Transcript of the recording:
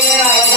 Yeah.